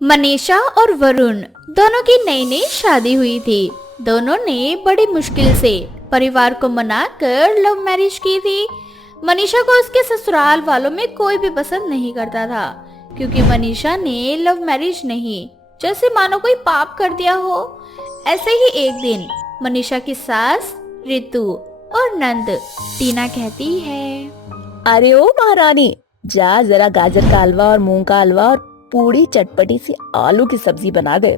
मनीषा और वरुण दोनों की नई नई शादी हुई थी। दोनों ने बड़ी मुश्किल से परिवार को मनाकर लव मैरिज की थी। मनीषा को उसके ससुराल वालों में कोई भी पसंद नहीं करता था, क्योंकि मनीषा ने लव मैरिज नहीं, जैसे मानो कोई पाप कर दिया हो। ऐसे ही एक दिन मनीषा की सास रितु और नंद टीना कहती है, अरे ओ महारानी, जा जरा गाजर का हलवा और मूंग का हलवा और पूरी चटपटी सी आलू की सब्जी बना दे।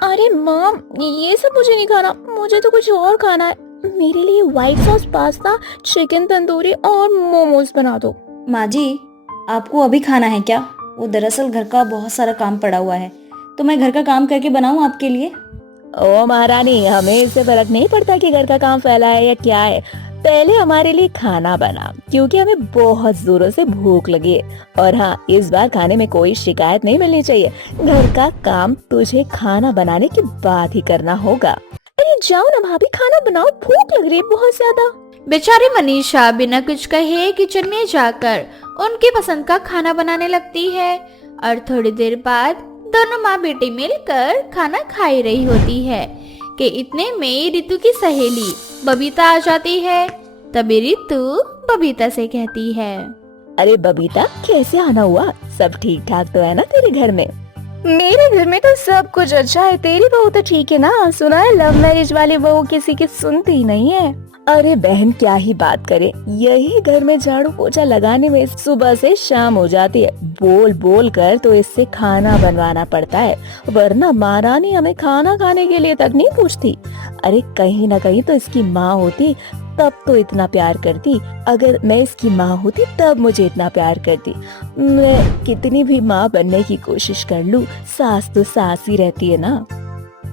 अरे माम, ये सब मुझे नहीं खाना, मुझे तो कुछ और खाना है। मेरे लिए white sauce pasta, chicken tandoori और मोमोज बना दो। माँ जी, आपको अभी खाना है क्या? वो दरअसल घर का बहुत सारा काम पड़ा हुआ है, तो मैं घर का काम करके बनाऊं आपके लिए? ओ महारानी, हमें इससे फर्क नहीं पड़ता कि घर का काम फैला है या क्या है। पहले हमारे लिए खाना बना, क्योंकि हमें बहुत जोरों से भूख लगी है। और हाँ, इस बार खाने में कोई शिकायत नहीं मिलनी चाहिए। घर का काम तुझे खाना बनाने के बाद ही करना होगा। अरे जाओ ना भाभी, खाना बनाओ, भूख लग रही है बहुत ज्यादा। बेचारी मनीषा बिना कुछ कहे किचन में जाकर उनकी पसंद का खाना बनाने लगती है। और थोड़ी देर बाद दोनों माँ बेटी मिलकर खाना खा ही रही होती है कि इतने में रितु की सहेली बबीता आ जाती है। तभी रितु बबीता से कहती है, अरे बबीता, कैसे आना हुआ? सब ठीक ठाक तो है ना तेरे घर में? मेरे घर में तो सब कुछ अच्छा है। तेरी बहू तो ठीक है ना? सुना है लव मैरिज वाली बहू किसी की सुनती ही नहीं है। अरे बहन, क्या ही बात करे, यही घर में झाड़ू पोछा लगाने में सुबह से शाम हो जाती है। बोल बोल कर तो इससे खाना बनवाना पड़ता है, वरना महारानी हमें खाना खाने के लिए तक नहीं पूछती। अरे कहीं ना कहीं तो इसकी माँ होती तब तो इतना प्यार करती। अगर मैं इसकी माँ होती तब मुझे इतना प्यार करती। मैं कितनी भी माँ बनने की कोशिश कर लूं, सास तो सास ही रहती है ना।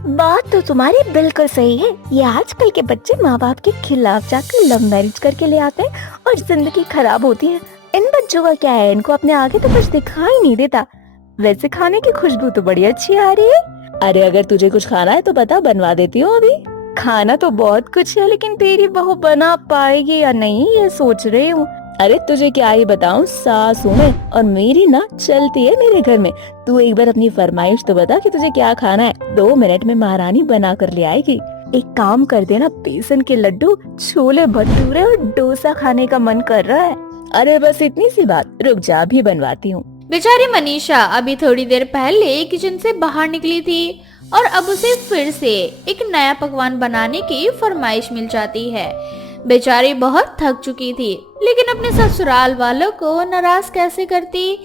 बात तो तुम्हारी बिल्कुल सही है। ये आजकल के बच्चे माँ बाप के खिलाफ जाकर लव मैरिज करके ले आते हैं और जिंदगी खराब होती है। इन बच्चों का क्या है, इनको अपने आगे तो कुछ दिखाई नहीं देता। वैसे खाने की खुशबू तो बड़ी अच्छी आ रही है। अरे अगर तुझे कुछ खाना है तो बता, बनवा देती हूँ अभी। खाना तो बहुत कुछ है, लेकिन तेरी बहू बना पाएगी या नहीं ये सोच रही हूँ। अरे तुझे क्या ही बताऊं, सास हूँ मैं और मेरी ना चलती है मेरे घर में। तू एक बार अपनी फरमाइश तो बता कि तुझे क्या खाना है। 2 मिनट में महारानी बना कर ले आएगी। एक काम कर देना, बेसन के लड्डू, छोले भटूरे और डोसा खाने का मन कर रहा है। अरे बस इतनी सी बात, रुक जा, अभी बनवाती हूँ। बेचारी मनीषा अभी थोड़ी देर पहले किचन से बाहर निकली थी और अब उसे फिर से एक नया पकवान बनाने की फरमाइश मिल जाती है। बेचारी बहुत थक चुकी थी, लेकिन अपने ससुराल वालों को नाराज कैसे करती।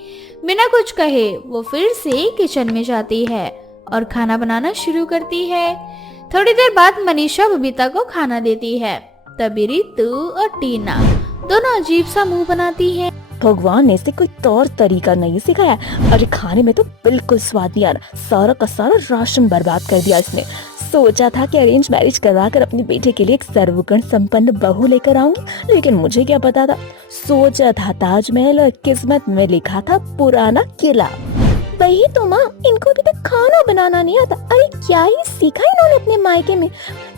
बिना कुछ कहे वो फिर से किचन में जाती है और खाना बनाना शुरू करती है। थोड़ी देर बाद मनीषा बबीता को खाना देती है। तभी रितु और टीना दोनों अजीब सा मुंह बनाती है। भगवान ने इसे कोई तौर तरीका नहीं सिखाया। अरे खाने में तो बिल्कुल स्वाद नहीं आ रहा। सारा का सारा राशन बर्बाद कर दिया इसने। सोचा था कि अरेंज मैरिज करवा कर अपनी बेटे के लिए एक सर्वगुण संपन्न बहू लेकर आऊंगी, लेकिन मुझे क्या पता था। सोचा था ताजमहल और किस्मत में लिखा था पुराना किला। वही तो माँ, इनको अभी तक खाना बनाना नहीं आता। अरे क्या ही सीखा इन्होंने अपने मायके में।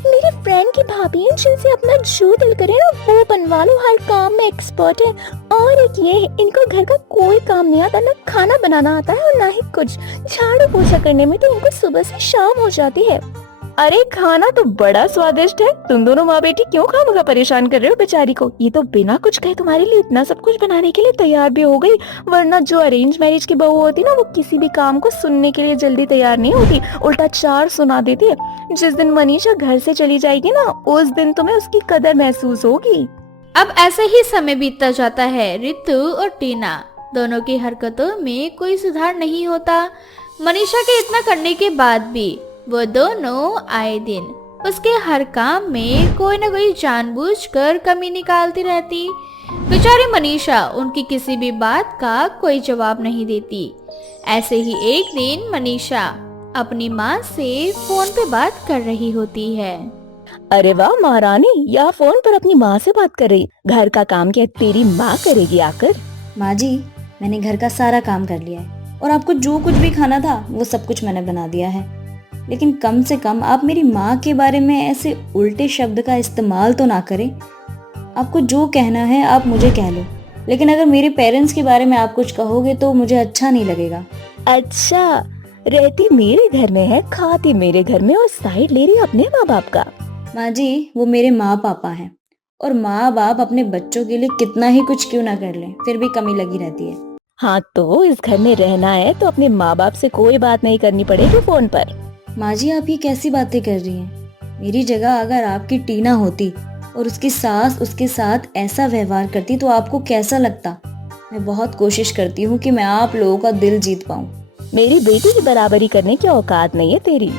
मेरी फ्रेंड की भाभी है, जिनसे अपना जो दिल करे ना वो बनवा लो, हर काम में एक्सपर्ट है। और एक ये है, इनको घर का कोई काम नहीं आता, ना खाना बनाना आता है और ना ही कुछ झाड़ू पोछा करने में तो इनको सुबह से शाम हो जाती है। अरे खाना तो बड़ा स्वादिष्ट है। तुम दोनों माँ बेटी क्यों खामखा परेशान कर रहे हो बेचारी को? ये तो बिना कुछ कहे तुम्हारे लिए इतना सब कुछ बनाने के लिए तैयार भी हो गई। वरना जो अरेंज मैरिज की बहू होती ना, वो किसी भी काम को सुनने के लिए जल्दी तैयार नहीं होती, उल्टा 4 सुना देती है। जिस दिन मनीषा घर से चली जाएगी ना, उस दिन तुम्हें उसकी कदर महसूस होगी। अब ऐसे ही समय बीतता जाता है। रितु और टीना दोनों की हरकतों में कोई सुधार नहीं होता। मनीषा के इतना करने के बाद भी वो दोनों आए दिन उसके हर काम में कोई न कोई जानबूझकर कमी निकालती रहती। बेचारी मनीषा उनकी किसी भी बात का कोई जवाब नहीं देती। ऐसे ही एक दिन मनीषा अपनी माँ से फोन पे बात कर रही होती है। अरे वाह महारानी, यह फोन पर अपनी माँ से बात कर रही। घर का काम क्या तेरी माँ करेगी आकर? माँ जी, मैंने घर का सारा काम कर लिया है और आपको जो कुछ भी खाना था वो सब कुछ मैंने बना दिया है। लेकिन कम से कम आप मेरी माँ के बारे में ऐसे उल्टे शब्द का इस्तेमाल तो ना करें। आपको जो कहना है आप मुझे कह लो, लेकिन अगर मेरे पेरेंट्स के बारे में आप कुछ कहोगे तो मुझे अच्छा नहीं लगेगा। अच्छा, रहती मेरे घर में है, खाती मेरे घर में और साइड ले रही है अपने माँ बाप का। माँ जी, वो मेरे माँ पापा हैं और माँ बाप अपने बच्चों के लिए कितना ही कुछ क्यों ना कर लें, फिर भी कमी लगी रहती है। हाँ तो इस घर में रहना है तो अपने माँ बाप से कोई बात नहीं करनी पड़ेगी फोन पर। माँ जी, आप ये कैसी बातें कर रही हैं? मेरी जगह अगर आपकी टीना होती और उसकी सास उसके साथ ऐसा व्यवहार करती तो आपको कैसा लगता? मैं बहुत कोशिश करती हूँ कि मैं आप लोगों का दिल जीत पाऊँ। मेरी बेटी की बराबरी करने की औकात नहीं है तेरी।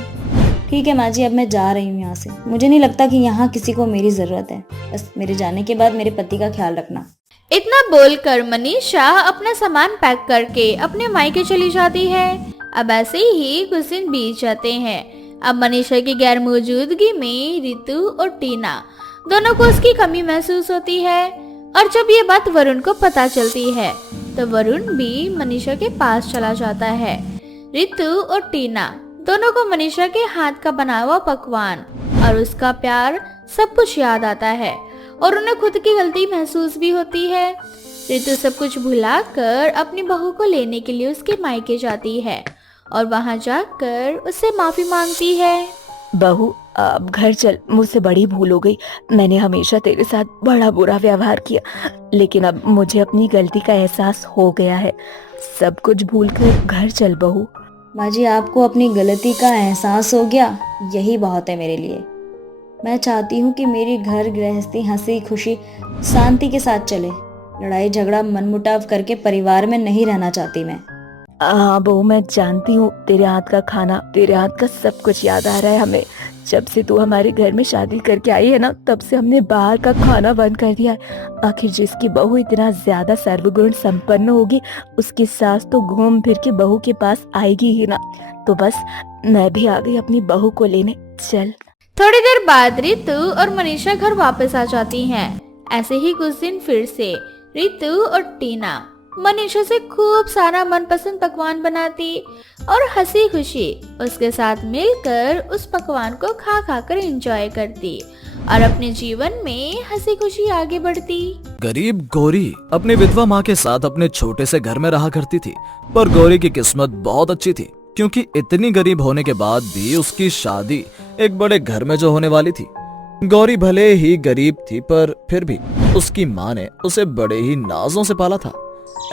ठीक है माँ जी, अब मैं जा रही हूँ यहाँ से। मुझे नहीं लगता कि यहाँ किसी को मेरी जरूरत है। बस मेरे जाने के बाद मेरे पति का ख्याल रखना। इतना बोलकर मनीषा अपना सामान पैक करके अपने मायके चली जाती है। अब ऐसे ही कुछ दिन बीत जाते हैं। अब मनीषा की गैर मौजूदगी में रितु और टीना दोनों को उसकी कमी महसूस होती है। और जब ये बात वरुण को पता चलती है तो वरुण भी मनीषा के पास चला जाता है। रितु और टीना दोनों को मनीषा के हाथ का बना हुआ पकवान और उसका प्यार सब कुछ याद आता है और उन्हें खुद की गलती महसूस भी होती है। रितु सब कुछ भुलाकर अपनी बहू को लेने के लिए उसके मायके जाती है और वहां जाकर उससे माफी मांगती है। बहू अब घर चल, मुझसे बड़ी भूल हो गई। मैंने हमेशा तेरे साथ बड़ा बुरा व्यवहार किया, लेकिन अब मुझे अपनी गलती का एहसास हो गया है। सब कुछ भूलकर घर चल बहू। माँ जी, आपको अपनी गलती का एहसास हो गया, यही बहुत है मेरे लिए। मैं चाहती हूँ कि मेरी घर गृहस्थी हंसी खुशी शांति के साथ चले। लड़ाई झगड़ा मनमुटाव करके परिवार में नहीं रहना चाहती मैं। हाँ बहू, मैं जानती हूँ तेरे हाथ का खाना, तेरे हाथ का सब कुछ याद आ रहा है हमें। जब से तू हमारे घर में शादी करके आई है ना, तब से हमने बाहर का खाना बंद कर दिया है। आखिर जिसकी बहू इतना ज्यादा सर्वगुण संपन्न होगी, उसकी सास तो घूम फिर के बहू के पास आएगी ही ना। तो बस मैं भी आ गई अपनी बहू को लेने, चल। थोड़ी देर बाद रितु और मनीषा घर वापस आ जाती हैं। ऐसे ही कुछ दिन फिर से रितु और टीना मनीषा से खूब सारा मनपसंद पकवान बनाती और हंसी खुशी उसके साथ मिलकर उस पकवान को खा खा कर एंजॉय करती और अपने जीवन में हंसी खुशी आगे बढ़ती। गरीब गौरी अपनी विधवा माँ के साथ अपने छोटे से घर में रहा करती थी, पर गौरी की किस्मत बहुत अच्छी थी क्योंकि इतनी गरीब होने के बाद भी उसकी शादी एक बड़े घर में जो होने वाली थी। गौरी भले ही गरीब थी, पर फिर भी उसकी माँ ने उसे बड़े ही नाजों से पाला था।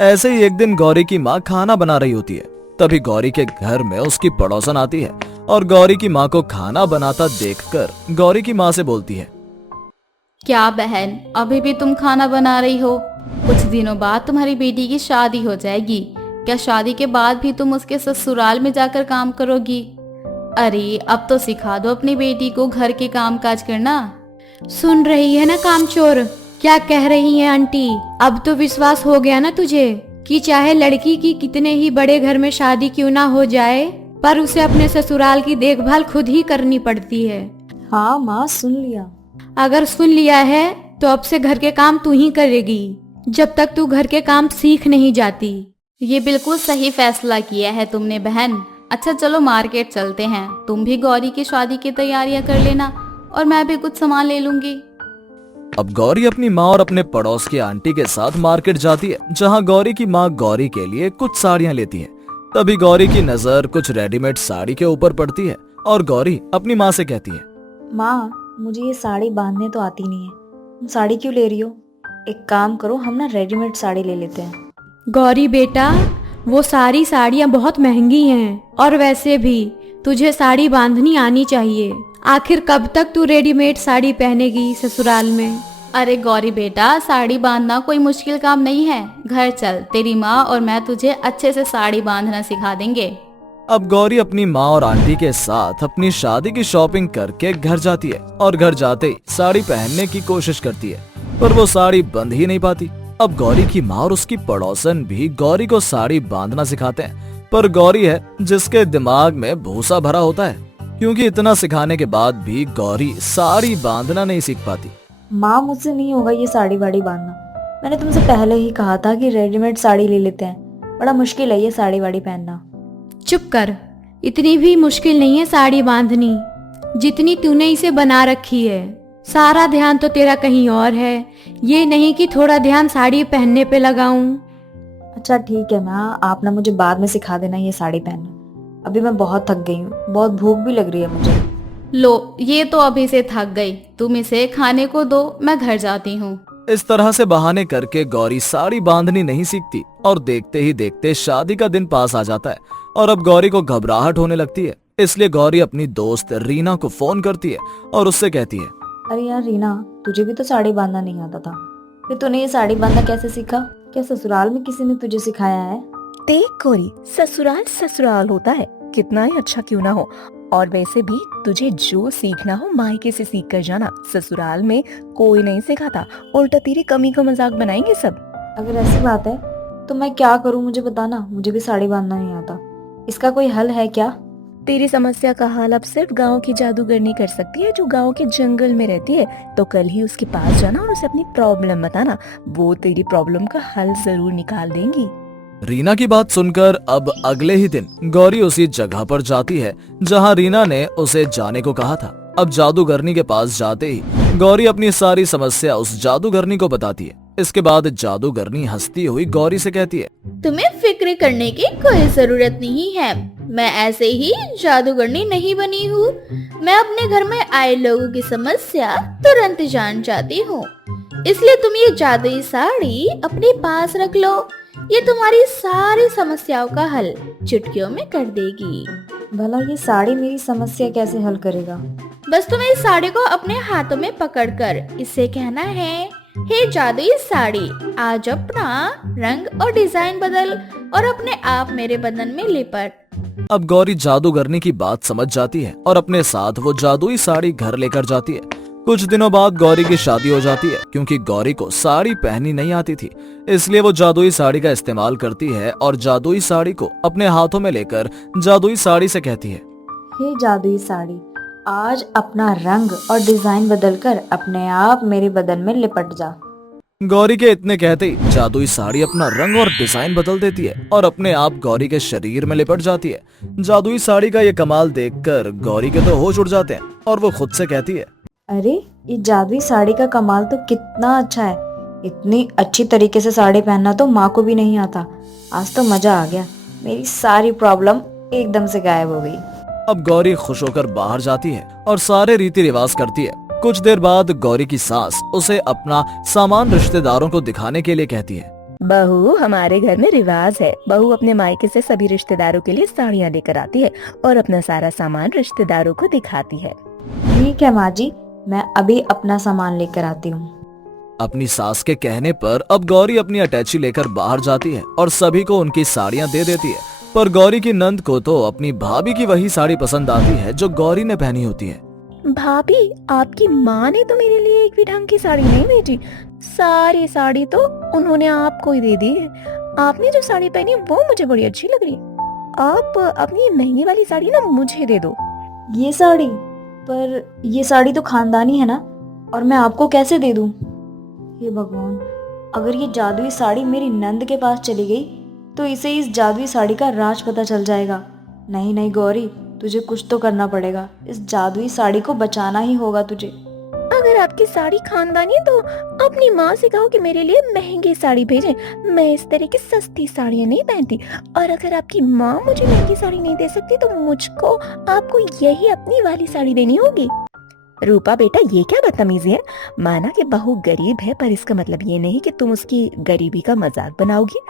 ऐसे ही एक दिन गौरी की माँ खाना बना रही होती है, तभी गौरी के घर में उसकी पड़ोसन आती है और गौरी की माँ को खाना बनाता देखकर गौरी की माँ से बोलती है, क्या बहन, अभी भी तुम खाना बना रही हो? कुछ दिनों बाद तुम्हारी बेटी की शादी हो जाएगी। क्या शादी के बाद भी तुम उसके ससुराल में जाकर काम करोगी? अरे अब तो सिखा दो अपनी बेटी को घर के काम काज करना। सुन रही है ना कामचोर, क्या कह रही है आंटी? अब तो विश्वास हो गया ना तुझे कि चाहे लड़की की कितने ही बड़े घर में शादी क्यों ना हो जाए, पर उसे अपने ससुराल की देखभाल खुद ही करनी पड़ती है। हाँ माँ, सुन लिया। अगर सुन लिया है तो अब से घर के काम तू ही करेगी, जब तक तू घर के काम सीख नहीं जाती। ये बिल्कुल सही फैसला किया है तुमने बहन। अच्छा चलो मार्केट चलते हैं, तुम भी गौरी की शादी की तैयारियां कर लेना और मैं भी कुछ सामान ले लूंगी। अब गौरी अपनी माँ और अपने पड़ोस की आंटी के साथ मार्केट जाती है, जहाँ गौरी की माँ गौरी के लिए कुछ साड़ियाँ लेती है। तभी गौरी की नजर कुछ रेडीमेड साड़ी के ऊपर पड़ती है और गौरी अपनी माँ से कहती है, माँ, मुझे ये साड़ी बांधने तो आती नहीं है, तुम साड़ी क्यों ले रही हो? एक काम करो, हम ना रेडीमेड साड़ी ले लेते हैं। गौरी बेटा, वो सारी साड़ियाँ बहुत महंगी हैं और वैसे भी तुझे साड़ी बांधनी आनी चाहिए। आखिर कब तक तू रेडीमेड साड़ी पहनेगी ससुराल में? अरे गौरी बेटा, साड़ी बांधना कोई मुश्किल काम नहीं है। घर चल, तेरी माँ और मैं तुझे अच्छे से साड़ी बांधना सिखा देंगे। अब गौरी अपनी माँ और आंटी के साथ अपनी शादी की शॉपिंग करके घर जाती है और घर जाते ही साड़ी पहनने की कोशिश करती है, पर वो साड़ी बंध ही नहीं पाती। अब गौरी की माँ और उसकी पड़ोसन भी गौरी को साड़ी बांधना सिखाते हैं, पर गौरी है जिसके दिमाग में भूसा भरा होता है, क्योंकि इतना सिखाने के बाद भी गौरी साड़ी बांधना नहीं सीख पाती। माँ, मुझसे नहीं होगा ये साड़ी वाड़ी बांधना। मैंने तुमसे पहले ही कहा था कि रेडीमेड साड़ी ले लेते हैं। बड़ा मुश्किल है ये साड़ी वाड़ी पहनना। चुप कर, इतनी भी मुश्किल नहीं है साड़ी बांधनी जितनी तूने इसे बना रखी है। सारा ध्यान तो तेरा कहीं और है, ये नहीं कि थोड़ा ध्यान साड़ी पहनने पे लगाऊं। अच्छा ठीक है माँ, आप ना मुझे बाद में सिखा देना ये साड़ी पहनना। अभी मैं बहुत थक गई हूँ, बहुत भूख भी लग रही है मुझे। लो, ये तो अभी से थक गई, तुम इसे खाने को दो, मैं घर जाती हूँ। इस तरह से बहाने करके गौरी साड़ी बांधनी नहीं सीखती और देखते ही देखते शादी का दिन पास आ जाता है और अब गौरी को घबराहट होने लगती है। इसलिए गौरी अपनी दोस्त रीना को फोन करती है और उससे कहती है, अरे यार रीना, तुझे भी तो साड़ी बांधना नहीं आता था, फिर तूने ये साड़ी बांधना कैसे सीखा? क्या ससुराल में किसी ने तुझे सिखाया है? देख गौरी, ससुराल ससुराल होता है, कितना ही अच्छा क्यों ना हो। और वैसे भी तुझे जो सीखना हो मायके से सीख कर जाना, ससुराल में कोई नहीं सिखाता, उल्टा तेरी कमी का मजाक बनाएंगे सब। अगर ऐसी बात है तो मैं क्या करूँ, मुझे बताना। मुझे भी साड़ी बांधना नहीं आता, इसका कोई हल है क्या? तेरी समस्या का हल अब सिर्फ गांव की जादूगरनी कर सकती है, जो गांव के जंगल में रहती है। तो कल ही उसके पास जाना और उसे अपनी प्रॉब्लम बताना, वो तेरी प्रॉब्लम का हल जरूर निकाल देंगी। रीना की बात सुनकर अब अगले ही दिन गौरी उसी जगह पर जाती है जहां रीना ने उसे जाने को कहा था। अब जादूगरनी के पास जाते ही गौरी अपनी सारी समस्या उस जादूगरनी को बताती है। इसके बाद जादूगरनी हंसती हुई गौरी से कहती है, तुम्हें फिक्र करने की कोई जरूरत नहीं है, मैं ऐसे ही जादूगरनी नहीं बनी हूँ। मैं अपने घर में आए लोगों की समस्या तुरंत जान जाती हूँ, इसलिए तुम ये जादुई साड़ी अपने पास रख लो। ये तुम्हारी सारी समस्याओं का हल चुटकियों में कर देगी। भला ये साड़ी मेरी समस्या कैसे हल करेगा? बस तुम्हें इस साड़ी को अपने हाथों में पकड़कर इससे कहना है, हे जादुई साड़ी, आज अपना रंग और डिजाइन बदल और अपने आप मेरे बदन में लिपट। अब गौरी जादूगरनी की बात समझ जाती है और अपने साथ वो जादुई साड़ी घर लेकर जाती है। कुछ दिनों बाद गौरी की शादी हो जाती है। क्योंकि गौरी को साड़ी पहननी नहीं आती थी, इसलिए वो जादुई साड़ी का इस्तेमाल करती है और जादुई साड़ी को अपने हाथों में लेकर जादुई साड़ी से कहती है, हे जादुई साड़ी, आज अपना रंग और डिजाइन बदलकर अपने आप मेरे बदन में लिपट जा। गौरी के इतने कहते ही जादुई साड़ी अपना रंग और डिजाइन बदल देती है और अपने आप गौरी के शरीर में लिपट जाती है। जादुई साड़ी का ये कमाल देखकर गौरी के तो होश उड़ जाते हैं और वो खुद से कहती है, अरे ये जादुई साड़ी का कमाल तो कितना अच्छा है। इतनी अच्छी तरीके से साड़ी पहनना तो माँ को भी नहीं आता। आज तो मजा आ गया, मेरी सारी प्रॉब्लम एकदम से गायब हो गई। अब गौरी खुश होकर बाहर जाती है और सारे रीति रिवाज करती है। कुछ देर बाद गौरी की सास उसे अपना सामान रिश्तेदारों को दिखाने के लिए कहती है, बहू, हमारे घर में रिवाज है, बहू अपने मायके से सभी रिश्तेदारों के लिए साड़ियाँ लेकर आती है और अपना सारा सामान रिश्तेदारों को दिखाती है। ठीक है माँ जी, मैं अभी अपना सामान लेकर आती हूँ। अपनी सास के कहने पर अब गौरी अपनी अटैची लेकर बाहर जाती है और सभी को उनकी साड़ियाँ दे देती है। पर गौरी की नंद को तो अपनी भाभी की वही साड़ी पसंद आती है जो गौरी ने पहनी होती है। भाभी, आपकी माँ ने तो मेरे लिए एक भी ढंग की साड़ी नहीं भेजी, सारी साड़ी तो उन्होंने आपको ही दे दी है। आपने जो साड़ी पहनी वो मुझे बड़ी अच्छी लग रही। आप अपनी महंगी वाली साड़ी ना मुझे दे दो। ये साड़ी? पर ये साड़ी तो खानदानी है ना, और मैं आपको कैसे दे दूं? हे भगवान, अगर ये जादुई साड़ी मेरी नंद के पास चली गई तो इसे इस जादुई साड़ी का राज पता चल जाएगा। नहीं नहीं गौरी, तुझे कुछ तो करना पड़ेगा, इस जादुई साड़ी को बचाना ही होगा तुझे। अगर आपकी साड़ी खानदानी है तो अपनी माँ से कहो कि मेरे लिए महंगी साड़ी भेजें, मैं इस तरह की सस्ती साड़ियाँ नहीं पहनती। और अगर आपकी माँ मुझे महंगी साड़ी नहीं दे सकती तो मुझको आपको यही अपनी वाली साड़ी देनी होगी। रूपा बेटा, ये क्या बदतमीजी है? माना कि बहू गरीब है, पर इसका मतलब ये नहीं कि तुम उसकी गरीबी का मजाक बनाओगी।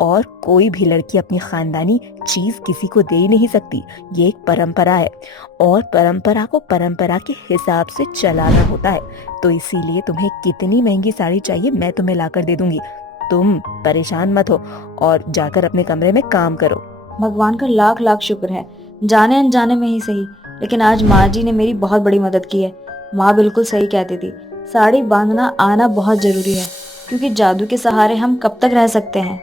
और कोई भी लड़की अपनी खानदानी चीज किसी को दे ही नहीं सकती, ये एक परंपरा है और परंपरा को परंपरा के हिसाब से चलाना होता है। तो इसीलिए तुम्हें कितनी महंगी साड़ी चाहिए मैं तुम्हें लाकर दे दूंगी। तुम परेशान मत हो और जाकर अपने कमरे में काम करो। भगवान का लाख लाख शुक्र है, जाने अनजाने में ही सही, लेकिन आज माँ जी ने मेरी बहुत बड़ी मदद की है। माँ बिल्कुल सही कहती थी, साड़ी बांधना आना बहुत जरूरी है, क्योंकि जादू के सहारे हम कब तक रह सकते हैं।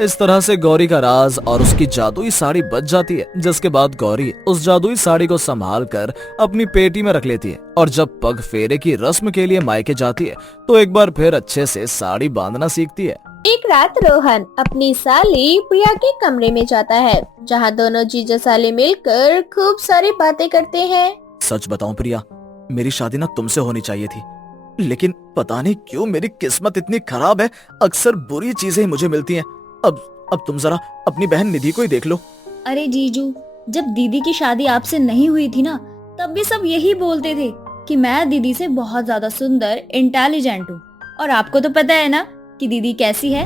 इस तरह से गौरी का राज और उसकी जादुई साड़ी बच जाती है, जिसके बाद गौरी उस जादुई साड़ी को संभाल कर अपनी पेटी में रख लेती है और जब पग फेरे की रस्म के लिए मायके जाती है तो एक बार फिर अच्छे से साड़ी बांधना सीखती है। एक रात रोहन अपनी साली प्रिया के कमरे में जाता है, जहाँ दोनों जीजा साली मिलकर खूब सारी बातें करते हैं। सच बताऊं प्रिया, मेरी शादी ना तुमसे होनी चाहिए थी, लेकिन पता नहीं क्यों मेरी किस्मत इतनी खराब है, अक्सर बुरी चीजें ही मुझे मिलती हैं। अब तुम जरा अपनी बहन निधि को ही देख लो। अरे जीजू, जब दीदी की शादी आपसे नहीं हुई थी ना, तब भी सब यही बोलते थे कि मैं दीदी से बहुत ज्यादा सुंदर, इंटेलिजेंट हूँ। और आपको तो पता है ना कि दीदी कैसी है।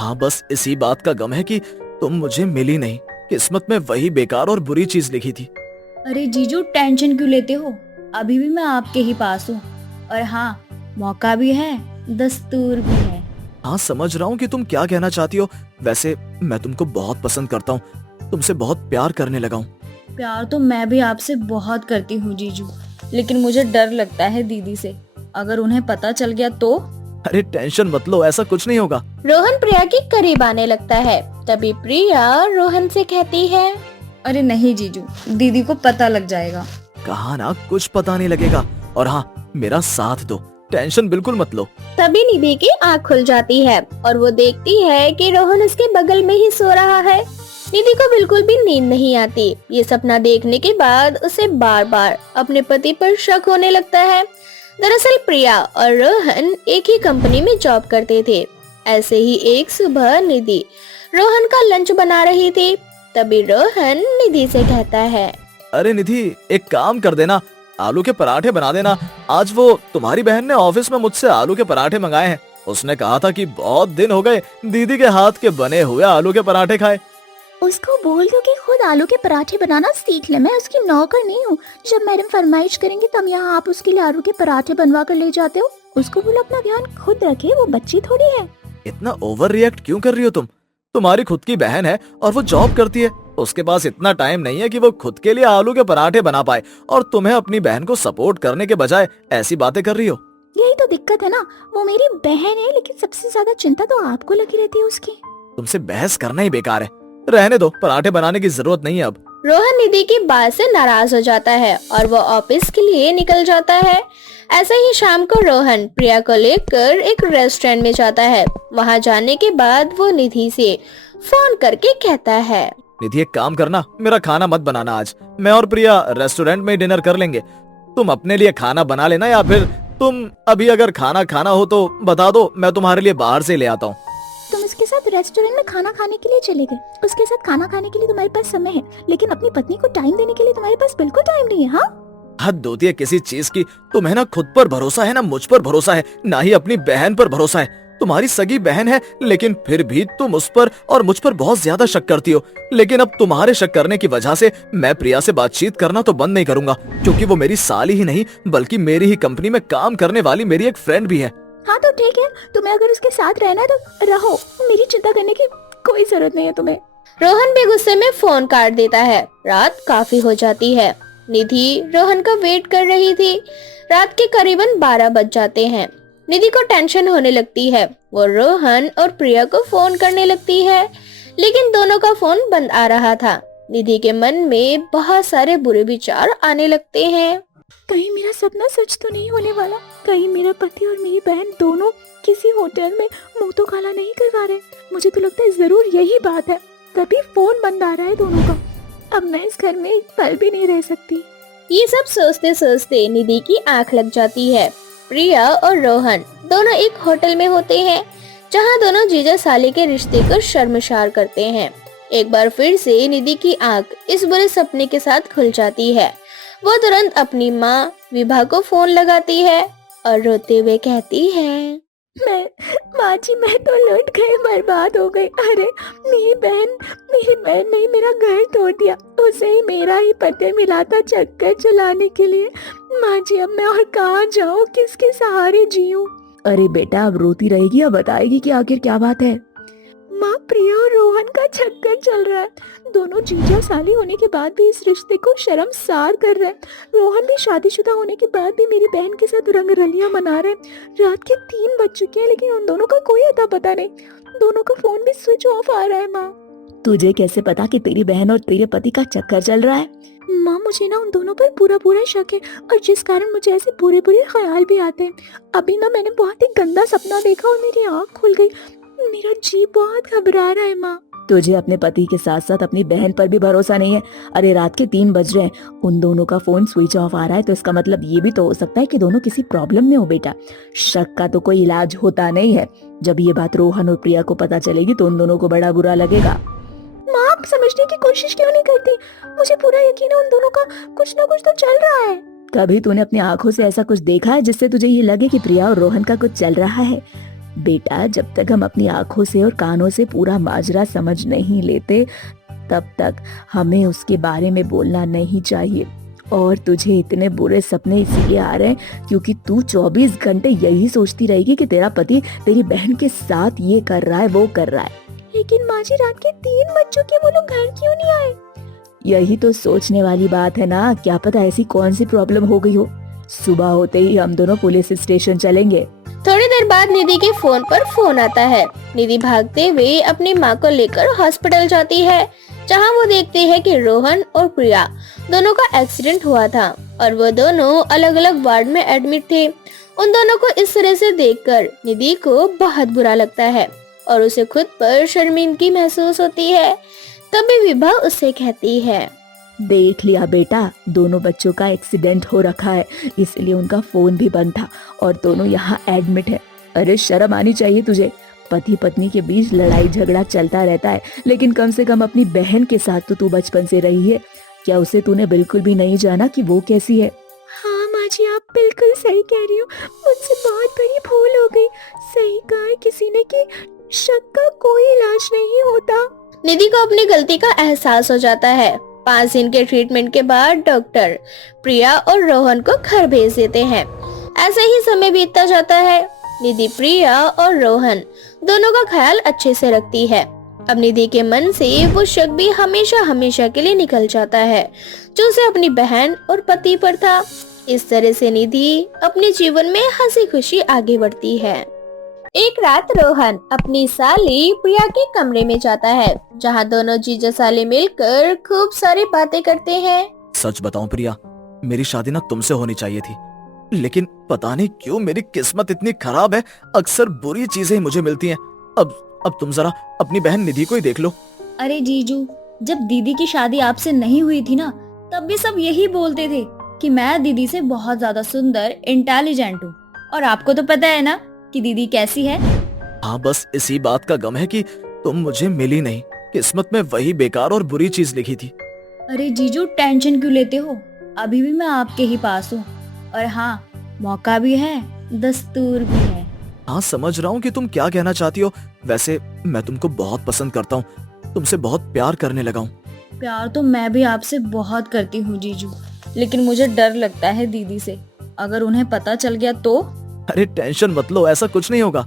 हाँ, बस इसी बात का गम है कि तुम मुझे मिली नहीं। किस्मत में वही बेकार और बुरी चीज लिखी थी। अरे जीजू, टेंशन क्यों लेते हो? अभी भी मैं आपके ही पास हूँ। और हाँ, मौका भी है, दस्तूर भी है। हाँ, समझ रहा हूँ कि तुम क्या कहना चाहती हो। वैसे मैं तुमको बहुत पसंद करता हूँ, तुमसे बहुत प्यार करने लगा हूँ। प्यार तो मैं भी आपसे बहुत करती हूँ जीजू, लेकिन मुझे डर लगता है दीदी से। अगर उन्हें पता चल गया तो? अरे टेंशन मत लो, ऐसा कुछ नहीं होगा। रोहन प्रिया के करीब आने लगता है। तभी प्रिया रोहन से कहती है, अरे नहीं जीजू, दीदी को पता लग जाएगा। कहा ना कुछ पता नहीं लगेगा। और हाँ, मेरा साथ दो, टेंशन बिल्कुल मत लो। तभी निधि की आँख खुल जाती है और वो देखती है कि रोहन उसके बगल में ही सो रहा है। निधि को बिल्कुल भी नींद नहीं आती। ये सपना देखने के बाद उसे बार बार अपने पति पर शक होने लगता है। दरअसल प्रिया और रोहन एक ही कंपनी में जॉब करते थे। ऐसे ही एक सुबह निधि रोहन का लंच बना रही थी। तभी रोहन निधि से कहता है, अरे निधि, एक काम कर देना, आलू के पराठे बना देना। आज वो तुम्हारी बहन ने ऑफिस में मुझसे आलू के पराठे मंगाए हैं। उसने कहा था कि बहुत दिन हो गए दीदी के हाथ के बने हुए आलू के पराठे खाए। उसको बोल दो कि खुद आलू के पराठे बनाना सीख ले। मैं उसकी नौकर नहीं हूँ। जब मैडम फरमाइश करेंगी तब यहाँ आप उसके लिए आलू के पराठे बनवा कर ले जाते हो। उसको बोलो अपना ध्यान खुद रखे, वो बच्ची थोड़ी है। इतना ओवर रिएक्ट क्यों कर रही हो तुम? तुम्हारी खुद की बहन है और वो जॉब करती है। उसके पास इतना टाइम नहीं है कि वो खुद के लिए आलू के पराठे बना पाए, और तुम्हें अपनी बहन को सपोर्ट करने के बजाय ऐसी बातें कर रही हो। यही तो दिक्कत है ना, वो मेरी बहन है, लेकिन सबसे ज्यादा चिंता तो आपको लगी रहती है उसकी। तुमसे बहस करना ही बेकार है, रहने दो, पराठे बनाने की जरूरत नहीं है अब। रोहन निधि की बात से नाराज हो जाता है और वो ऑफिस के लिए निकल जाता है। ऐसे ही शाम को रोहन प्रिया को लेकर एक रेस्टोरेंट में जाता है। वहां जाने के बाद वो निधि से फोन करके कहता है, निधि, एक काम करना, मेरा खाना मत बनाना आज। मैं और प्रिया रेस्टोरेंट में डिनर कर लेंगे। तुम अपने लिए खाना बना लेना, या फिर तुम अभी अगर खाना खाना हो तो बता दो, मैं तुम्हारे लिए बाहर से ले आता हूँ। तुम उसके साथ रेस्टोरेंट में खाना खाने के लिए चले गए। उसके साथ खाना खाने के लिए तुम्हारे पास समय है, लेकिन अपनी पत्नी को टाइम देने के लिए तुम्हारे पास बिल्कुल टाइम नहीं है। हाँ, हद होती है किसी चीज की। तुम्हें ना खुद पर भरोसा है, ना मुझ पर भरोसा है, ना ही अपनी बहन पर भरोसा है। तुम्हारी सगी बहन है, लेकिन फिर भी तुम उस पर और मुझ पर बहुत ज्यादा शक करती हो। लेकिन अब तुम्हारे शक करने की वजह से मैं प्रिया से बातचीत करना तो बंद नहीं करूंगा, क्योंकि वो मेरी साली ही नहीं बल्कि मेरी ही कंपनी में काम करने वाली मेरी एक फ्रेंड भी है। हाँ तो ठीक है, तुम्हें अगर उसके साथ रहना है तो रहो, मेरी चिंता करने की कोई जरूरत नहीं है तुम्हें। रोहन भी गुस्से में फोन काट देता है। रात काफी हो जाती है। निधि रोहन का वेट कर रही थी। रात के करीबन 12 बज जाते हैं। निधि को टेंशन होने लगती है। वो रोहन और प्रिया को फोन करने लगती है, लेकिन दोनों का फोन बंद आ रहा था। निधि के मन में बहुत सारे बुरे विचार आने लगते हैं। कहीं मेरा सपना सच तो नहीं होने वाला? कहीं मेरा पति और मेरी बहन दोनों किसी होटल में मुंह तो काला नहीं करवा रहे? मुझे तो लगता है जरूर यही बात है, तभी फोन बंद आ रहा है दोनों का। अब मैं इस घर में एक पल भी नहीं रह सकती। ये सब सोचते सोचते निधि की आंख लग जाती है। प्रिया और रोहन दोनों एक होटल में होते हैं, जहां दोनों जीजा साली के रिश्ते को शर्मसार करते हैं। एक बार फिर से निधि की आंख इस बुरे सपने के साथ खुल जाती है। वो तुरंत अपनी माँ विभा को फोन लगाती है और रोते हुए कहती है, माँ जी, मैं तो लुट गई, बर्बाद हो गई। अरे मेरी बहन ने मेरा घर तोड़ दिया। उसे ही मेरा ही पति मिला था चक्कर चलाने के लिए। माँ जी, अब मैं और कहाँ जाऊँ, किसके सहारे जीऊँ? अरे बेटा, अब रोती रहेगी या बताएगी कि आखिर क्या बात है? माँ, प्रिया और रोहन का चक्कर चल रहा है। दोनों जीजा साली होने के बाद भी इस रिश्ते को शर्मसार कर रहे हैं। रोहन भी शादीशुदा होने के बाद भी मेरी बहन के साथ रंगरलियां मना रहे हैं। रात के 3 बज चुके हैं, लेकिन उन दोनों का कोई अता पता नहीं। दोनों का फोन भी स्विच ऑफ आ रहा है। माँ, तुझे कैसे पता कि तेरी बहन और तेरे पति का चक्कर चल रहा है? माँ, मुझे ना उन दोनों पर पूरा शक है, और जिस कारण मुझे ऐसे बुरे ख्याल भी आते हैं। अभी ना मैंने बहुत ही गंदा सपना देखा और मेरी आँख खुल गई। मेरा जी बहुत घबरा रहा है। माँ, तुझे अपने पति के साथ साथ अपनी बहन पर भी भरोसा नहीं है? अरे रात के 3 बज रहे हैं, उन दोनों का फोन स्विच ऑफ आ रहा है, तो इसका मतलब ये भी तो हो सकता है कि दोनों किसी प्रॉब्लम में हो। बेटा, शक का तो कोई इलाज होता नहीं है। जब ये बात रोहन और प्रिया को पता चलेगी तो उन दोनों को बड़ा बुरा लगेगा। माँ समझने की कोशिश क्यों नहीं करती? मुझे पूरा यकीन है उन दोनों का कुछ ना कुछ तो चल रहा है। कभी तूने अपनी आंखों से ऐसा कुछ देखा है जिससे तुझे ये लगे कि प्रिया और रोहन का कुछ चल रहा है? बेटा, जब तक हम अपनी आंखों से और कानों से पूरा माजरा समझ नहीं लेते तब तक हमें उसके बारे में बोलना नहीं चाहिए। और तुझे इतने बुरे सपने इसलिए आ रहे हैं क्योंकि तू 24 घंटे यही सोचती रहेगी कि तेरा पति तेरी बहन के साथ ये कर रहा है, वो कर रहा है। लेकिन माँ जी, रात के 3 बज चुके, वो लोग घर क्यों नहीं आए? यही तो सोचने वाली बात है ना। क्या पता ऐसी कौन सी प्रॉब्लम हो गई हो। सुबह होते ही हम दोनों पुलिस स्टेशन चलेंगे। थोड़ी देर बाद निधि के फोन पर फोन आता है। निधि भागते हुए अपनी माँ को लेकर हॉस्पिटल जाती है, जहाँ वो देखती है कि रोहन और प्रिया दोनों का एक्सीडेंट हुआ था और वो दोनों अलग अलग वार्ड में एडमिट थे। उन दोनों को इस तरह से देखकर निधि को बहुत बुरा लगता है और उसे खुद पर शर्मिंदगी महसूस होती है। तभी विभा उससे कहती है, देख लिया बेटा, दोनों बच्चों का एक्सीडेंट हो रखा है, इसलिए उनका फोन भी बंद था और दोनों यहाँ एडमिट है। अरे शर्म आनी चाहिए तुझे। पति पत्नी के बीच लड़ाई झगड़ा चलता रहता है, लेकिन कम से कम अपनी बहन के साथ तो तू बचपन से रही है। क्या उसे तूने बिल्कुल भी नहीं जाना कि वो कैसी है? हाँ माँ जी, आप बिल्कुल सही कह रही हो। मुझसे बहुत बड़ी भूल हो गई। सही कहा है किसी ने कि शक का कोई इलाज नहीं होता। निधि को अपनी गलती का एहसास हो जाता है। 5 दिन के ट्रीटमेंट के बाद डॉक्टर प्रिया और रोहन को घर भेज देते हैं। ऐसे ही समय बीतता जाता है। निधि प्रिया और रोहन दोनों का ख्याल अच्छे से रखती है। अब निधि के मन से वो शक भी हमेशा हमेशा के लिए निकल जाता है जो उसे अपनी बहन और पति पर था। इस तरह से निधि अपने जीवन में हंसी खुशी आगे बढ़ती है। एक रात रोहन अपनी साली प्रिया के कमरे में जाता है, जहाँ दोनों जीजा साली मिलकर खूब सारी बातें करते हैं। सच बताऊं प्रिया, मेरी शादी ना तुमसे होनी चाहिए थी, लेकिन पता नहीं क्यों मेरी किस्मत इतनी खराब है। अक्सर बुरी चीजें ही मुझे मिलती हैं। अब तुम जरा अपनी बहन निधि को ही देख लो। अरे जीजू, जब दीदी की शादी आपसे नहीं हुई थी ना, तब भी सब यही बोलते थे कि मैं दीदी से बहुत ज्यादा सुंदर, इंटेलिजेंट हूँ। और आपको तो पता है ना कि दीदी कैसी है। हाँ, बस इसी बात का गम है कि तुम मुझे मिली नहीं। किस्मत में वही बेकार और बुरी चीज लिखी थी। अरे जीजू, टेंशन क्यों लेते हो? अभी भी मैं आपके ही पास हूँ। और हाँ, मौका भी है, दस्तूर भी है। हाँ, समझ रहा हूँ कि तुम क्या कहना चाहती हो। वैसे मैं तुमको बहुत पसंद करता हूँ, तुमसे बहुत प्यार करने लगा हूँ। प्यार तो मैं भी आपसे बहुत करती हूँ जीजू, लेकिन मुझे डर लगता है दीदी से। अगर उन्हें पता चल गया तो? अरे टेंशन मत लो, ऐसा कुछ नहीं होगा।